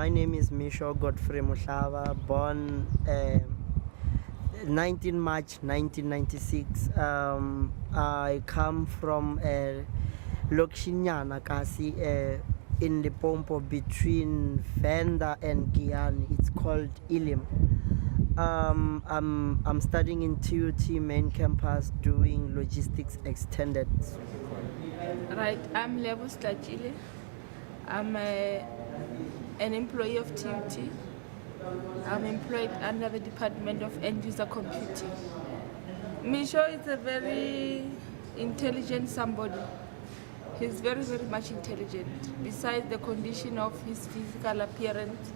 My name is Misho Godfrey Muhlava, born 19 March 1996. I come from Lokshinyana Kasi in Limpopo between Venda and Giyani. It's called Ilim. I'm studying in TUT main campus doing logistics extended. Right, I'm Levos Tlachile. I'm an employee of TUT. I'm employed under the Department of End User Computing. Misho is a very intelligent somebody. He's very, very much intelligent. Besides the condition of his physical appearance,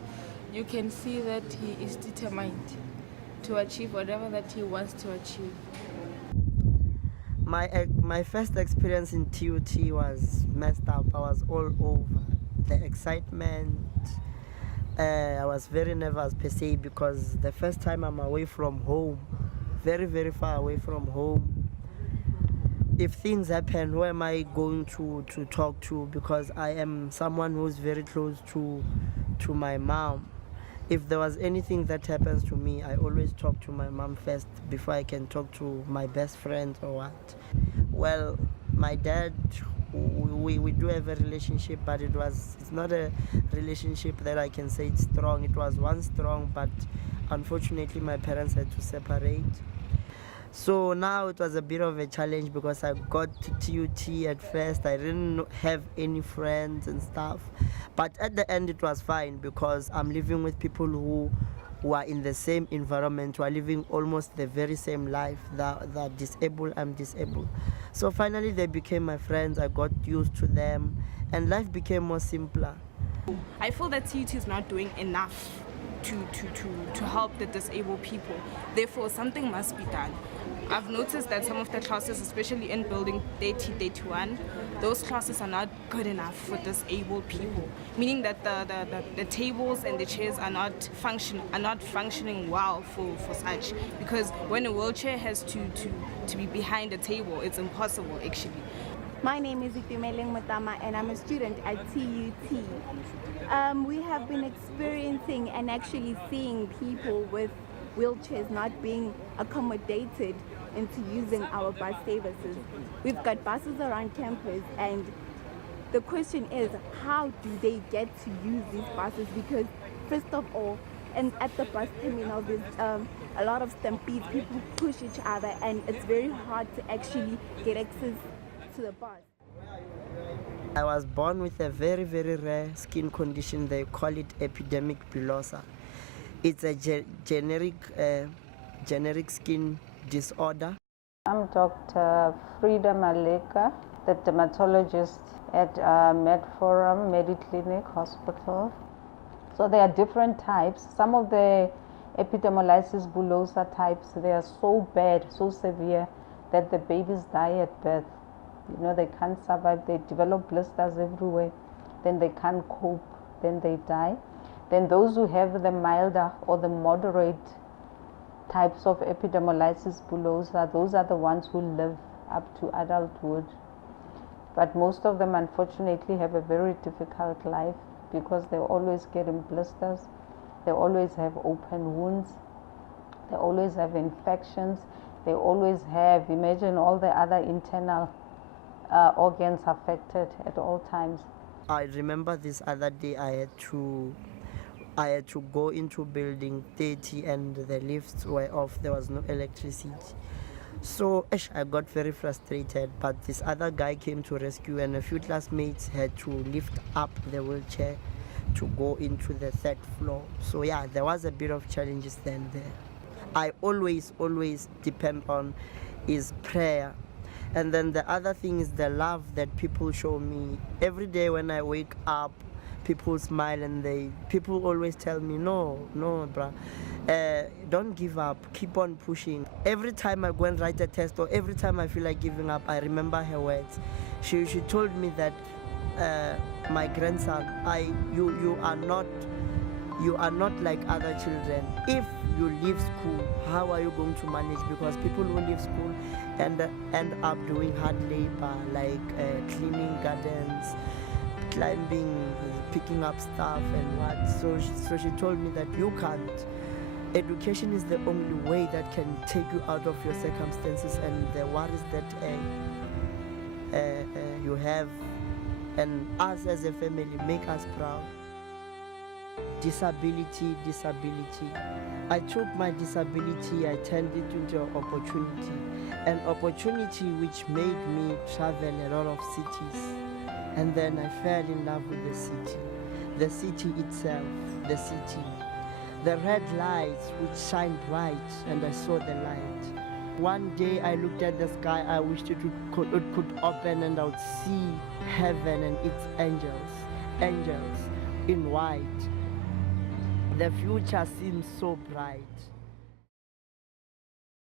you can see that he is determined to achieve whatever that he wants to achieve. My first experience in TUT was messed up. I was all over. The excitement. I was very nervous per se because the first time I'm away from home, very, very far away from home. If things happen, who am I going to talk to? Because I am someone who's very close to my mom. If there was anything that happens to me, I always talk to my mom first before I can talk to my best friend or what. Well, my dad, we do have a relationship, but it's not a relationship that I can say it's strong. It was once strong, but unfortunately my parents had to separate. So now it was a bit of a challenge because I got to TUT at first. I didn't have any friends and stuff. But at the end it was fine because I'm living with people who are in the same environment, who are living almost the very same life. They're disabled, I'm disabled. So finally they became my friends. I got used to them and life became more simpler. I feel that TUT is not doing enough to help the disabled people. Therefore, something must be done. I've noticed that some of the classes, especially in building 30-31, those classes are not good enough for disabled people, meaning that the tables and the chairs are not functioning well for such, because when a wheelchair has to be behind a table, it's impossible actually. My name is Itumeleng Mutama and I'm a student at TUT. We have been experiencing and actually seeing people with wheelchairs not being accommodated into using our bus services. We've got buses around campus and the question is, how do they get to use these buses? Because first of all, and at the bus terminal there's a lot of stampedes, people push each other and it's very hard to actually get access to the bus. I was born with a very, very rare skin condition. They call it epidemic bullosa. It's a generic skin disorder. I'm Dr. Frida Maleka, the dermatologist at MedForum Mediclinic Hospital. So there are different types. Some of the epidermolysis bullosa types, they are so bad, so severe that the babies die at birth. You know, they can't survive, they develop blisters everywhere, then they can't cope, then they die. Then those who have the milder or the moderate types of epidermolysis bullosa, those are the ones who live up to adulthood. But most of them unfortunately have a very difficult life because they're always getting blisters, they always have open wounds, they always have infections, they always have, imagine all the other internal organs affected at all times. I remember this other day I had to go into building 30 and the lifts were off, there was no electricity. So I got very frustrated, but this other guy came to rescue and a few classmates had to lift up the wheelchair to go into the third floor. So yeah, there was a bit of challenges then there. I always depend on is prayer. And then the other thing is the love that people show me. Every day when I wake up, people smile and people always tell me, no, bruh, don't give up, keep on pushing. Every time I go and write a test or every time I feel like giving up, I remember her words. She told me that, my grandson, you are not like other children. If you leave school, how are you going to manage? Because people who leave school end up doing hard labor like cleaning gardens, climbing, picking up stuff and what. So she told me that you can't. Education is the only way that can take you out of your circumstances and the worries that you have, and us as a family make us proud. Disability. I took my disability, I turned it into an opportunity which made me travel a lot of cities. And then I fell in love with the city itself, the red lights which shine bright, and I saw the light. One day I looked at the sky, I wished it could open and I would see heaven and its angels in white. The future seems so bright.